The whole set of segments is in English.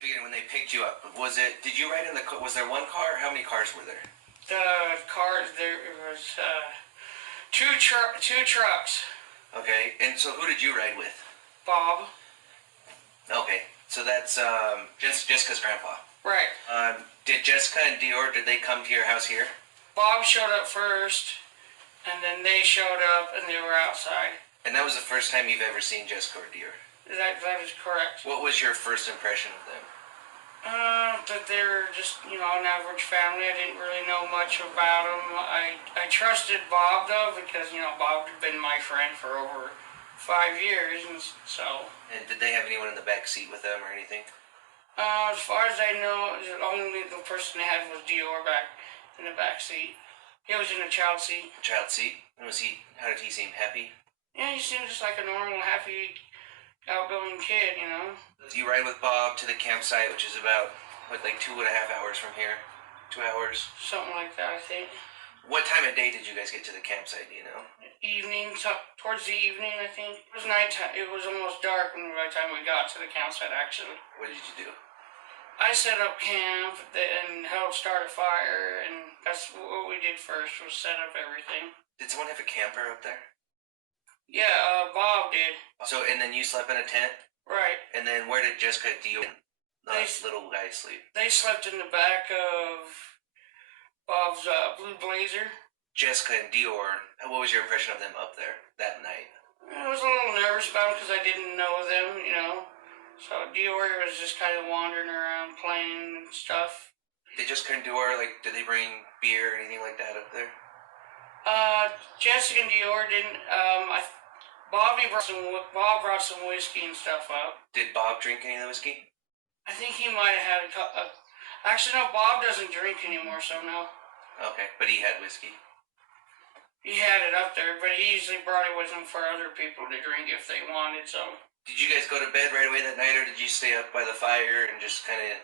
When they picked you up, did you ride in the car? Was there one car, or how many cars were there? The cars, there was two trucks. Okay, and so who did you ride with? Bob. Okay, so that's Jessica's grandpa. Right. Did Jessica and DeOrr, did they come to your house here? Bob showed up first, and then they showed up, and they were outside. And that was the first time you've ever seen Jessica or DeOrr? That is correct. What was your first impression of them? That they were just, an average family. I didn't really know much about them. I trusted Bob, though, because, Bob had been my friend for over 5 years, and so... And did they have anyone in the back seat with them or anything? As far as I know, only the person they had was DeOrr back in the back seat. He was in a child seat. Child seat? And how did he seem? Happy? Yeah, he seemed just like a normal, happy, outgoing kid, You ride with Bob to the campsite, which is about, like 2.5 hours from here? 2 hours? Something like that, I think. What time of day did you guys get to the campsite, do you know? Evening, towards the evening, I think. It was nighttime. It was almost dark by the time we got to the campsite, actually. What did you do? I set up camp and helped start a fire, and that's what we did first, was set up everything. Did someone have a camper up there? Yeah, Bob did. So, and then you slept in a tent? Right. And then where did Jessica and DeOrr, little guy, sleep? They slept in the back of Bob's blue blazer. Jessica and DeOrr, what was your impression of them up there that night? I was a little nervous about them because I didn't know them, So DeOrr was just kind of wandering around playing and stuff. Did Jessica and DeOrr, did they bring beer or anything like that up there? Jessica and DeOrr didn't. Bob brought some whiskey and stuff up. Did Bob drink any of the whiskey? I think he might have had a cup. Actually, no, Bob doesn't drink anymore, so no. Okay, but he had whiskey. He had it up there, but he usually brought it with him for other people to drink if they wanted some. Did you guys go to bed right away that night, or did you stay up by the fire and just kind of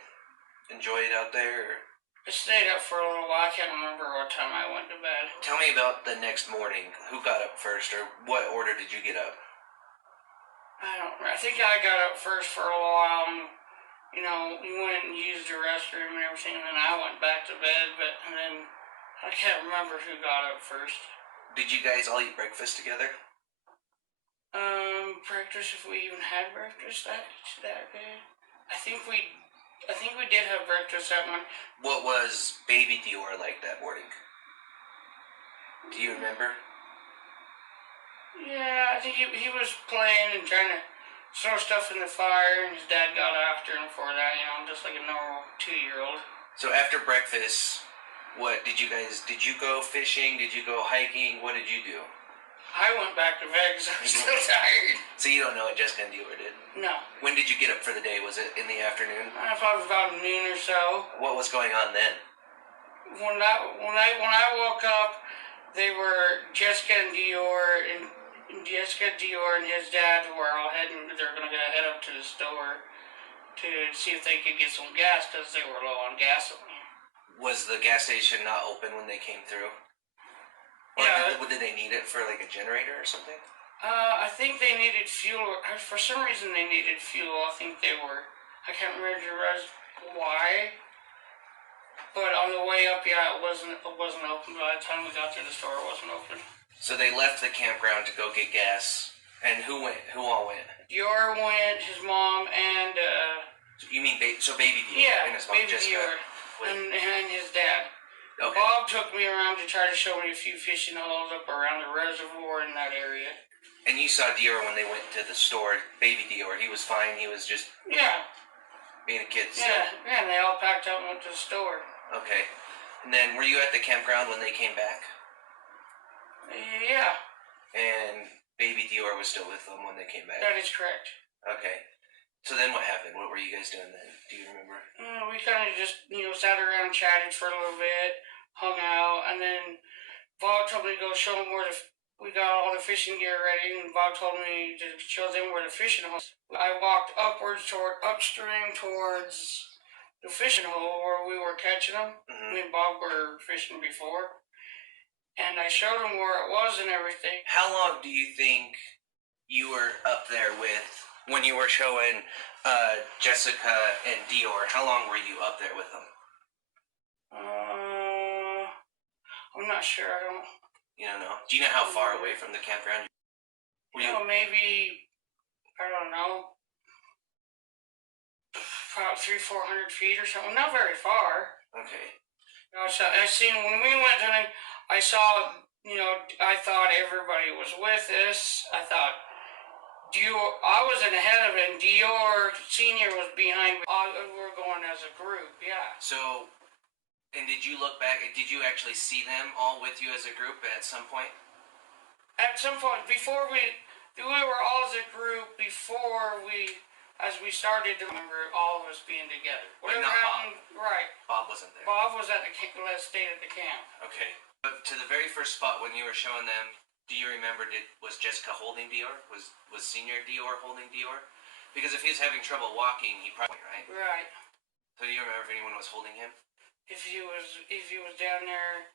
enjoy it out there? Or? I stayed up for a little while. I can't remember what time I went to bed. Tell me about the next morning. Who got up first, or what order did you get up? I think I got up first for a while, and, we went and used the restroom and everything, and then I went back to bed, and then I can't remember who got up first. Did you guys all eat breakfast together? Breakfast, if we even had breakfast that day. I think we did have breakfast that morning. What was baby DeOrr like that morning? Do you remember? Yeah, I think he was playing and trying to throw stuff in the fire, and his dad got after him for that, just like a normal 2-year-old. So after breakfast, did you go fishing? Did you go hiking? What did you do? I went back to bed because I was still tired. So you don't know what Jessica and DeOrr did? No. When did you get up for the day? Was it in the afternoon? Probably about noon or so. What was going on then? When I woke up, they were Jessica and DeOrr and his dad were all heading. They're gonna head up to the store to see if they could get some gas because they were low on gasoline. Was the gas station not open when they came through? Or yeah. Did they need it for like a generator or something? I think they needed fuel. For some reason, they needed fuel. I think they were. I can't remember why. But on the way up, yeah, it wasn't open. By the time we got to the store, it wasn't open. So they left the campground to go get gas. And who went? Who all went? DeOrr went, his mom, and You mean baby DeOrr? Yeah, and his mom, baby Jessica. DeOrr, and his dad. Okay. Bob took me around to try to show me a few fishing holes up around the reservoir in that area. And you saw DeOrr when they went to the store, baby DeOrr. He was fine. He was just being a kid. Yeah, and they all packed up and went to the store. Okay. And then were you at the campground when they came back? Yeah. And baby DeOrr was still with them when they came back? That is correct. Okay. So then what happened? What were you guys doing then? Do you remember? We kind of just, sat around, chatted for a little bit, hung out, and then Bob told me to go show him where we got all the fishing gear ready, and Bob told me to show them where the fishing hole. I walked upstream towards the fishing hole where we were catching them. Mm-hmm. Me and Bob were fishing before, and I showed him where it was and everything. How long do you think you were up there with When you were showing Jessica and DeOrr, how long were you up there with them? I'm not sure. I don't. You don't know? Do you know how far away from the campground? Maybe, I don't know, about 300-400 feet or something. Not very far. Okay. I seen when we went to it, I saw, I thought everybody was with us. I thought I was ahead of him. DeOrr Sr. was behind me. We were going as a group, yeah. So, and did you look back? Did you actually see them all with you as a group at some point? At some point, before we were all as a group as we started to remember all of us being together. Whatever happened, right. Bob wasn't there. Bob was stayed at the camp. Okay. But to the very first spot when you were showing them, do you remember, was Jessica holding DeOrr? Was Senior DeOrr holding DeOrr? Because if he was having trouble walking, he probably, right? Right. So do you remember if anyone was holding him? If he was down there,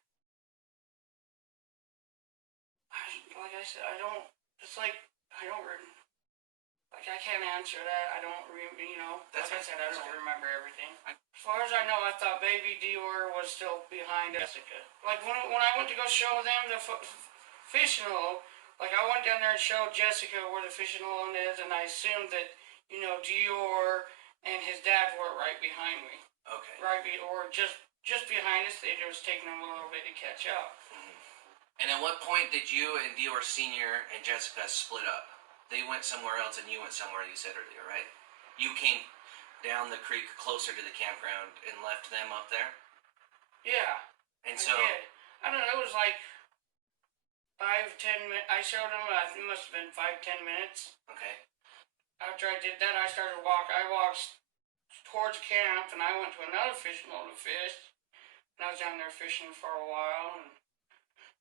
like I said, I don't I can't answer that. I don't That's like I said, I don't remember everything. As far as I know, I thought baby DeOrr was still behind Jessica. Like when I went to go show them the fishing hole, like I went down there and showed Jessica where the fishing hole is, and I assumed that, DeOrr and his dad were right behind me. Okay. Or just behind us. It was taking them a little bit to catch up. Mm-hmm. And at what point did you and DeOrr Sr. and Jessica split up? They went somewhere else and you went somewhere, you said earlier, right? You came down the creek closer to the campground and left them up there? Yeah. And so... I did. I don't know, it was like 5-10 minutes. I showed them, I think it must have been 5-10 minutes. Okay. After I did that, I started to walk. I walked towards camp and I went to another fishing hole to fish. And I was down there fishing for a while, and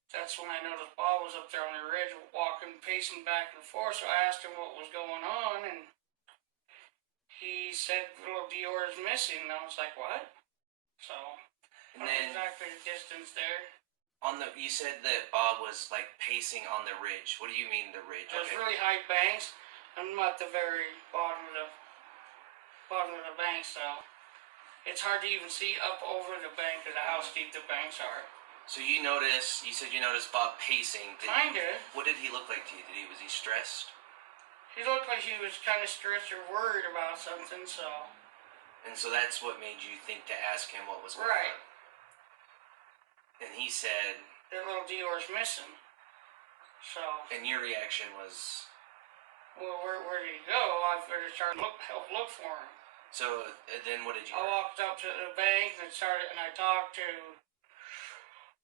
that's when I noticed Bob was up there on the ridge walking, pacing back and forth. So I asked him what was going on, and he said little DeOrr is missing. And I was like, what? So, and then exactly the distance there. You said that Bob was like pacing on the ridge. What do you mean the ridge? There's really high banks. I'm at the very bottom of the bank, so it's hard to even see up over the bank because of how steep the banks are. So you said you noticed Bob pacing. Kinda. What did he look like to you? Was he stressed? He looked like he was kind of stressed or worried about something, so. And so that's what made you think to ask him what was going on. Right. And he said... that little DeOrr's missing. So. And your reaction was... well, where did he go? I better start help look for him. So then what did you... I walked up to the bank and I talked to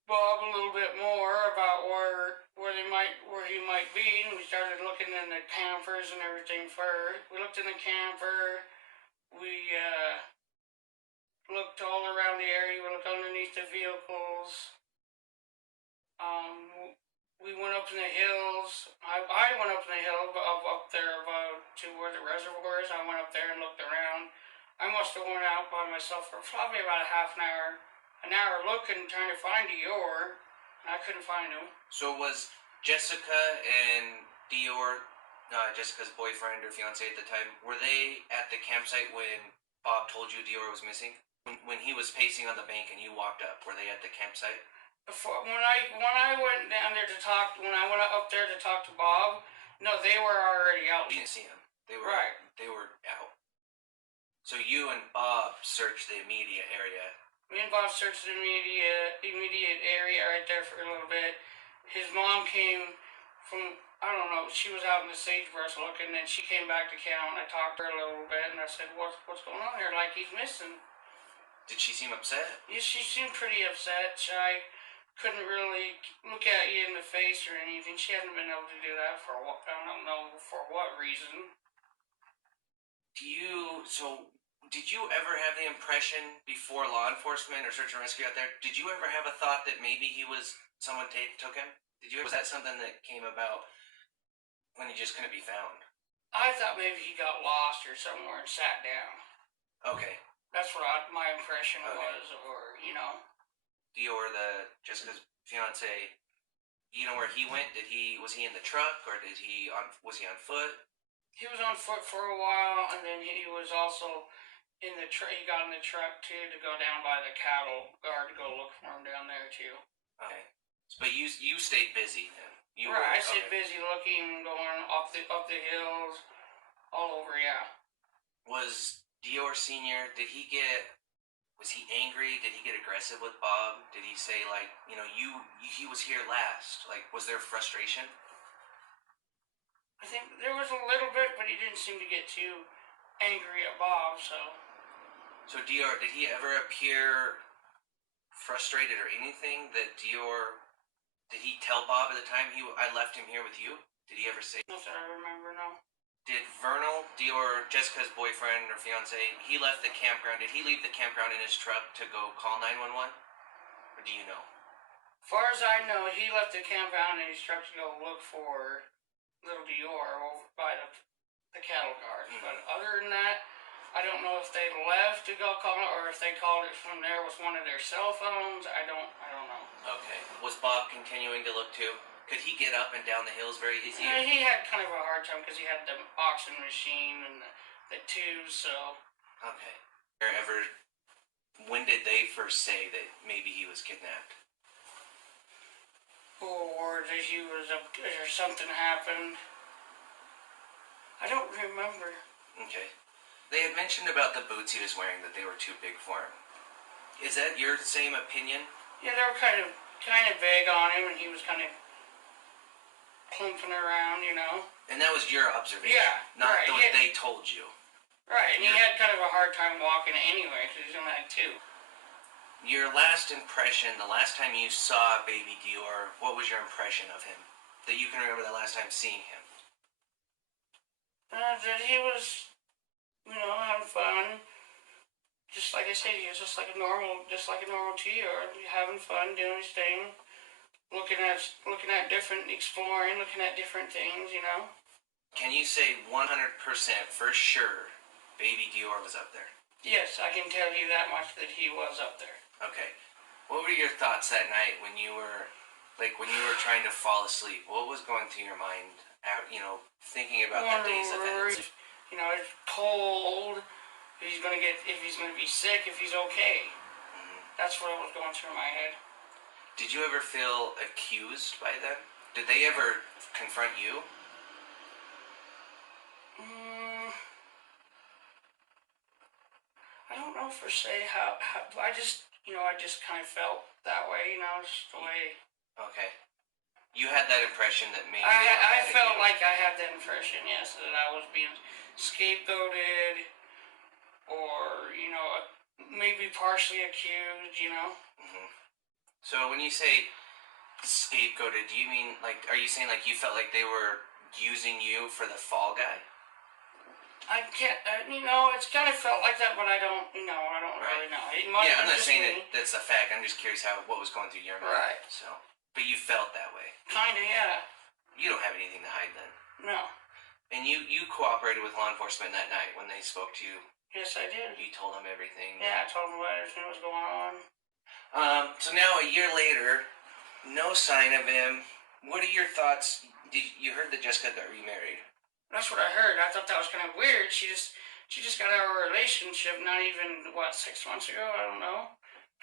Bob a little bit more about where he might be, and we started looking in the campers and everything first. We looked in the camper. We looked all around the area. We looked underneath the vehicles. We went up in the hills. I went up in the hill up there about to where the reservoir is. I went up there and looked around. I must have went out by myself for probably about a half an hour looking, trying to find DeOrr, and I couldn't find him. So was Jessica and DeOrr, Jessica's boyfriend or fiance at the time, were they at the campsite when Bob told you DeOrr was missing? When he was pacing on the bank and you walked up, were they at the campsite? When I went down there when I went up there to talk to Bob, no, they were already out. You didn't see them. They were right. They were out. So you and Bob searched the immediate area. Me and Bob searched the immediate area right there for a little bit. His mom came from, I don't know, she was out in the sagebrush looking, and she came back to camp, and I talked to her a little bit, and I said, what's going on here? Like, he's missing. Did she seem upset? Yeah, she seemed pretty upset. I couldn't really look at you in the face or anything. She hasn't been able to do that for I don't know for what reason. Did you ever have the impression before law enforcement or search and rescue out there, did you ever have a thought that maybe someone took him? Was that something that came about when he just couldn't be found? I thought maybe he got lost or somewhere and sat down. Okay. That's what my impression was, or, DeOrr, Jessica's fiance, you know where he went? Was he in the truck or was he on foot? He was on foot for a while, and then he was also in the truck. He got in the truck too to go down by the cattle guard to go look for him down there too. Okay. But you stayed busy then. You right, were I stayed busy looking, going up the hills, all over. Yeah. Was DeOrr Sr., was he angry? Did he get aggressive with Bob? Did he say, like, he was here last? Like, was there frustration? I think there was a little bit, but he didn't seem to get too angry at Bob, so. So DeOrr, did he ever appear frustrated or anything that DeOrr, did he tell Bob at the time I left him here with you? Did he ever say? Not that I remember, no. Did Vernal, DeOrr, Jessica's boyfriend or fiance, he left the campground? Did he leave the campground in his truck to go call 911? Or do you know? As far as I know, he left the campground in his truck to go look for little DeOrr over by the cattle guards. Mm-hmm. But other than that, I don't know if they left to go call it or if they called it from there with one of their cell phones. I don't know. Okay. Was Bob continuing to look too? Could he get up and down the hills very easy? He had kind of a hard time because he had the oxygen machine and the tubes, so. Okay. When did they first say that maybe he was kidnapped? Or that he was or something happened. I don't remember. Okay. They had mentioned about the boots he was wearing, that they were too big for him. Is that your same opinion? Yeah, they were kind of big on him, and he was kind of clumping around, And that was your observation, not right, what they told you. Right, and he had kind of a hard time walking anyway, because he's only like 2. Your last impression, the last time you saw baby DeOrr, what was your impression of him? That you can remember the last time seeing him? That he was, having fun. Just like I said, he was just like a normal DeOrr, having fun, doing his thing. Looking at different, exploring, looking at different things, Can you say 100% for sure baby DeOrr was up there? Yes, I can tell you that much that he was up there. Okay. What were your thoughts that night when you were trying to fall asleep? What was going through your mind, thinking about the day's events? It's cold. If he's gonna be sick, if he's okay. Mm-hmm. That's what was going through my head. Did you ever feel accused by them? Did they ever confront you? I don't know for say how I just kind of felt that way, just the way. Okay. You had that impression that maybe I felt like I had that impression, yes, that I was being scapegoated or, maybe partially accused, Mm-hmm. So when you say scapegoated, do you mean, are you saying, you felt like they were using you for the fall guy? I can't, it's kind of felt like that, but I don't really know. Yeah, I'm not saying that's a fact. I'm just curious what was going through your mind. Right. So, but you felt that way. Kinda, yeah. You don't have anything to hide then. No. And you cooperated with law enforcement that night when they spoke to you. Yes, I did. You told them everything. Yeah, I told them what everything was going on. So now a year later, no sign of him. What are your thoughts? You heard that Jessica got remarried? That's what I heard. I thought that was kind of weird. She just got out of a relationship not even 6 months ago. I don't know,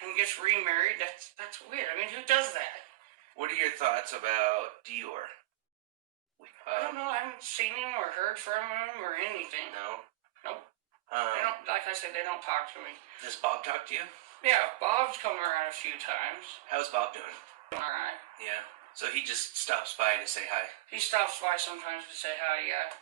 and gets remarried. That's weird. I mean, who does that? What are your thoughts about DeOrr? I don't know. I haven't seen him or heard from him or anything. No. Nope. They don't. Like I said, they don't talk to me. Does Bob talk to you? Yeah, Bob's come around a few times. How's Bob doing? All right. Yeah. So he just stops by to say hi. He stops by sometimes to say hi. Yeah.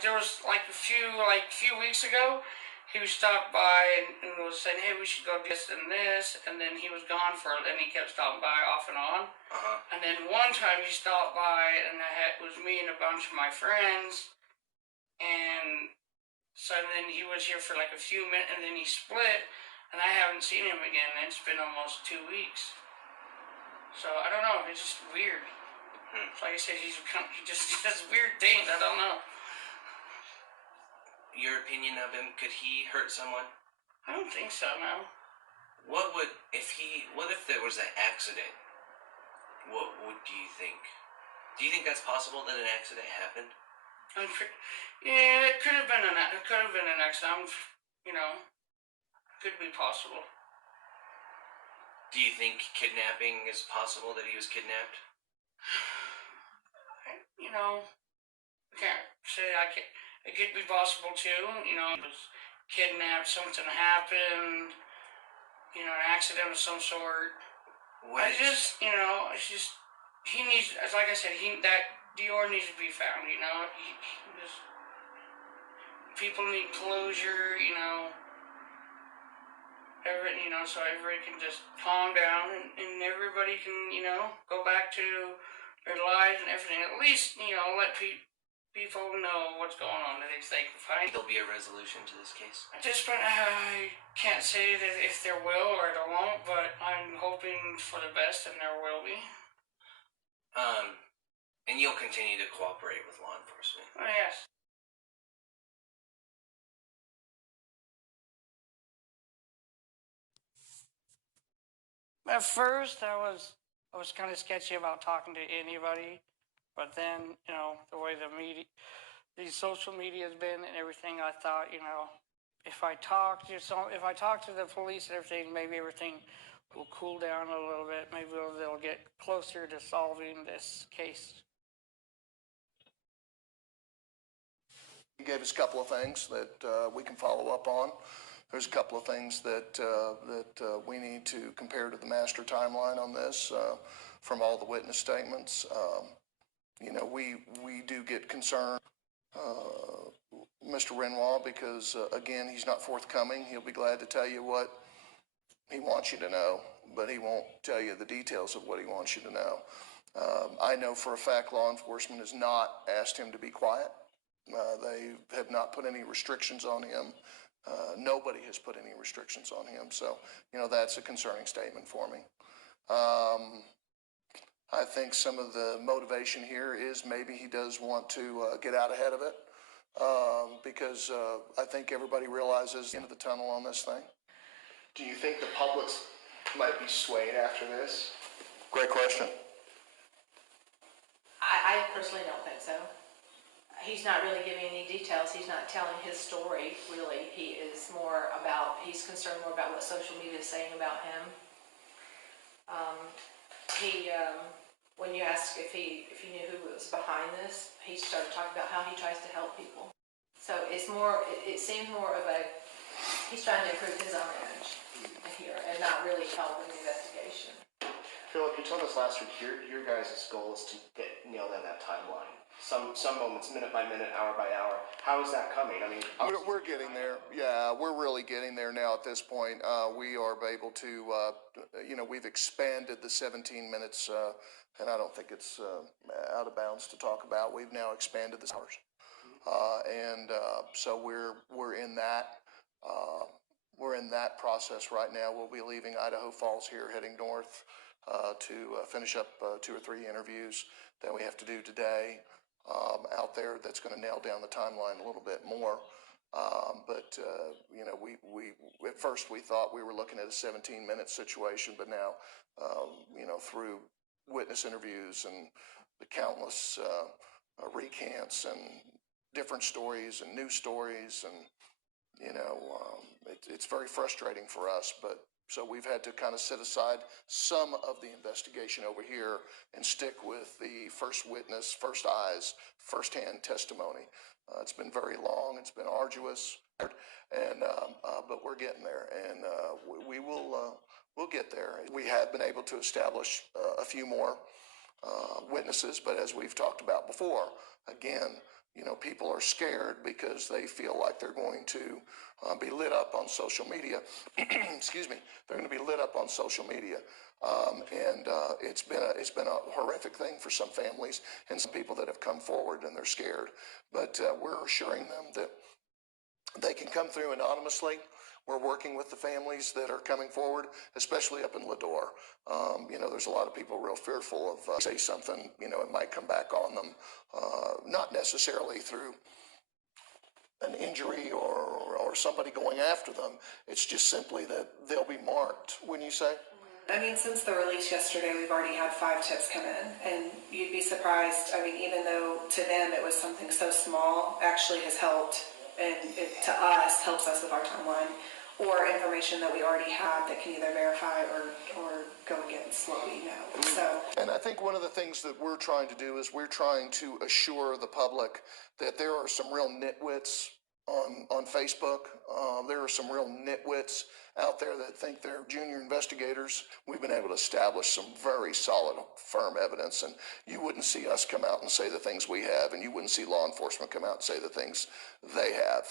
There was a few weeks ago, he stopped by and was saying, "Hey, we should go do this," and then he was gone and he kept stopping by off and on. Uh-huh. And then one time he stopped by and it was me and a bunch of my friends, and so then he was here for a few minutes, and then he split, and I haven't seen him again. And it's been almost 2 weeks. So I don't know. It's just weird. Like I said, he just does weird things. I don't know. Your opinion of him? Could he hurt someone? I don't think so. No. What if there was an accident? What do you think? Do you think that's possible that an accident happened? Yeah, it could have been an accident. Could be possible. Do you think kidnapping is possible, that he was kidnapped? I can't say I can. It could be possible too. He was kidnapped. Something happened. An accident of some sort. It's just he needs. Like I said, that DeOrr needs to be found. People need closure. So everybody can just calm down and everybody can go back to their lives and everything. At least let people know what's going on, that if they can find. There'll be a resolution to this case. At this point, I can't say that if there will or there won't, but I'm hoping for the best, and there will be. And you'll continue to cooperate with law enforcement. Oh, yes. At first, I was kind of sketchy about talking to anybody, but then the way the social media has been and everything, I thought if I talk to the police and everything, maybe everything will cool down a little bit. Maybe they'll get closer to solving this case. He gave us a couple of things that we can follow up on. There's a couple of things that we need to compare to the master timeline on this from all the witness statements. We do get concerned, Mr. Renoir, because again, he's not forthcoming. He'll be glad to tell you what he wants you to know, but he won't tell you the details of what he wants you to know. I know for a fact law enforcement has not asked him to be quiet. They have not put any restrictions on him. Nobody has put any restrictions on him. So, that's a concerning statement for me. I think some of the motivation here is maybe he does want to get out ahead of it because I think everybody realizes the end of the tunnel on this thing. Do you think the public might be swayed after this? Great question. I personally don't think so. He's not really giving any details. He's not telling his story, really. He's concerned more about what social media is saying about him. When you asked if he knew who was behind this, he started talking about how he tries to help people. So it seems more of he's trying to improve his own image here and not really help in the investigation. Philip, you told us last week your guys' goal is to get nailed in that timeline. Some moments, minute by minute, hour by hour. How is that coming? I mean, we're getting there. Yeah, we're really getting there now at this point. We are able to, we've expanded the 17 minutes, and I don't think it's out of bounds to talk about. We've now expanded the hours. So we're in that. We're in that process right now. We'll be leaving Idaho Falls here, heading north to finish up 2 or 3 interviews that we have to do today out there. That's going to nail down the timeline a little bit more. We at first we thought we were looking at a 17-minute situation, but now, through witness interviews and the countless recants and different stories and new stories, and it's very frustrating for us, but so we've had to kind of set aside some of the investigation over here and stick with the first witness, first eyes, firsthand testimony. It's been very long, it's been arduous, and but we're getting there, and we'll get there. We have been able to establish a few more witnesses, but as we've talked about before, again, people are scared because they feel like they're going to be lit up on social media. Excuse me. They're going to be lit up on social media. It's been a horrific thing for some families and some people that have come forward and they're scared. But we're assuring them that they can come through anonymously. We're working with the families that are coming forward, especially up in DeOrr. There's a lot of people real fearful of say something, it might come back on them, not necessarily through an injury or somebody going after them. It's just simply that they'll be marked, wouldn't you say? I mean, since the release yesterday, we've already had 5 tips come in, and you'd be surprised surprised. I mean, even though to them it was something so small, actually has helped, and it, to us, helps us with our timeline, or information that we already have that can either verify or go against what we know. So, And I think one of the things that we're trying to do is we're trying to assure the public that there are some real nitwits on Facebook. There are some real nitwits out there that think they're junior investigators. We've been able to establish some very solid, firm evidence, and you wouldn't see us come out and say the things we have, and you wouldn't see law enforcement come out and say the things they have.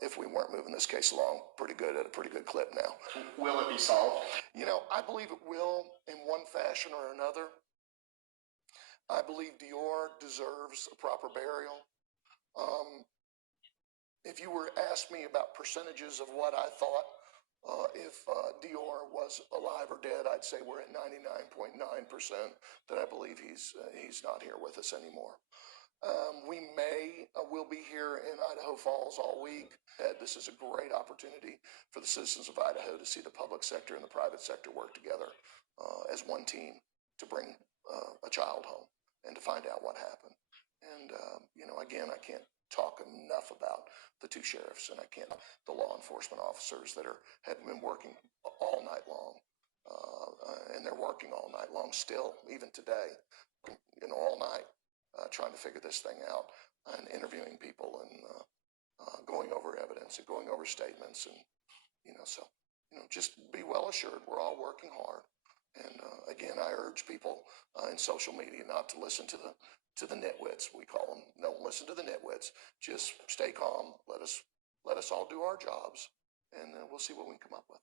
If we weren't moving this case along pretty good at a pretty good clip now. Will it be solved? You know, I believe it will in one fashion or another. I believe DeOrr deserves a proper burial. If you were to ask me about percentages of what I thought if DeOrr was alive or dead, I'd say we're at 99.9% that I believe he's not here with us anymore. We'll be here in Idaho Falls all week. This is a great opportunity for the citizens of Idaho to see the public sector and the private sector work together as one team to bring a child home and to find out what happened. And, you know, again, I can't talk enough about the two sheriffs, and the law enforcement officers that have been working all night long, and they're working all night long still, even today, you know, all night, trying to figure this thing out and interviewing people and going over evidence and going over statements. And, you know, so, you know, just be well assured we're all working hard. And again, I urge people in social media not to listen to the nitwits, we call them. Don't listen to the nitwits. Just stay calm. Let us all do our jobs, and we'll see what we can come up with.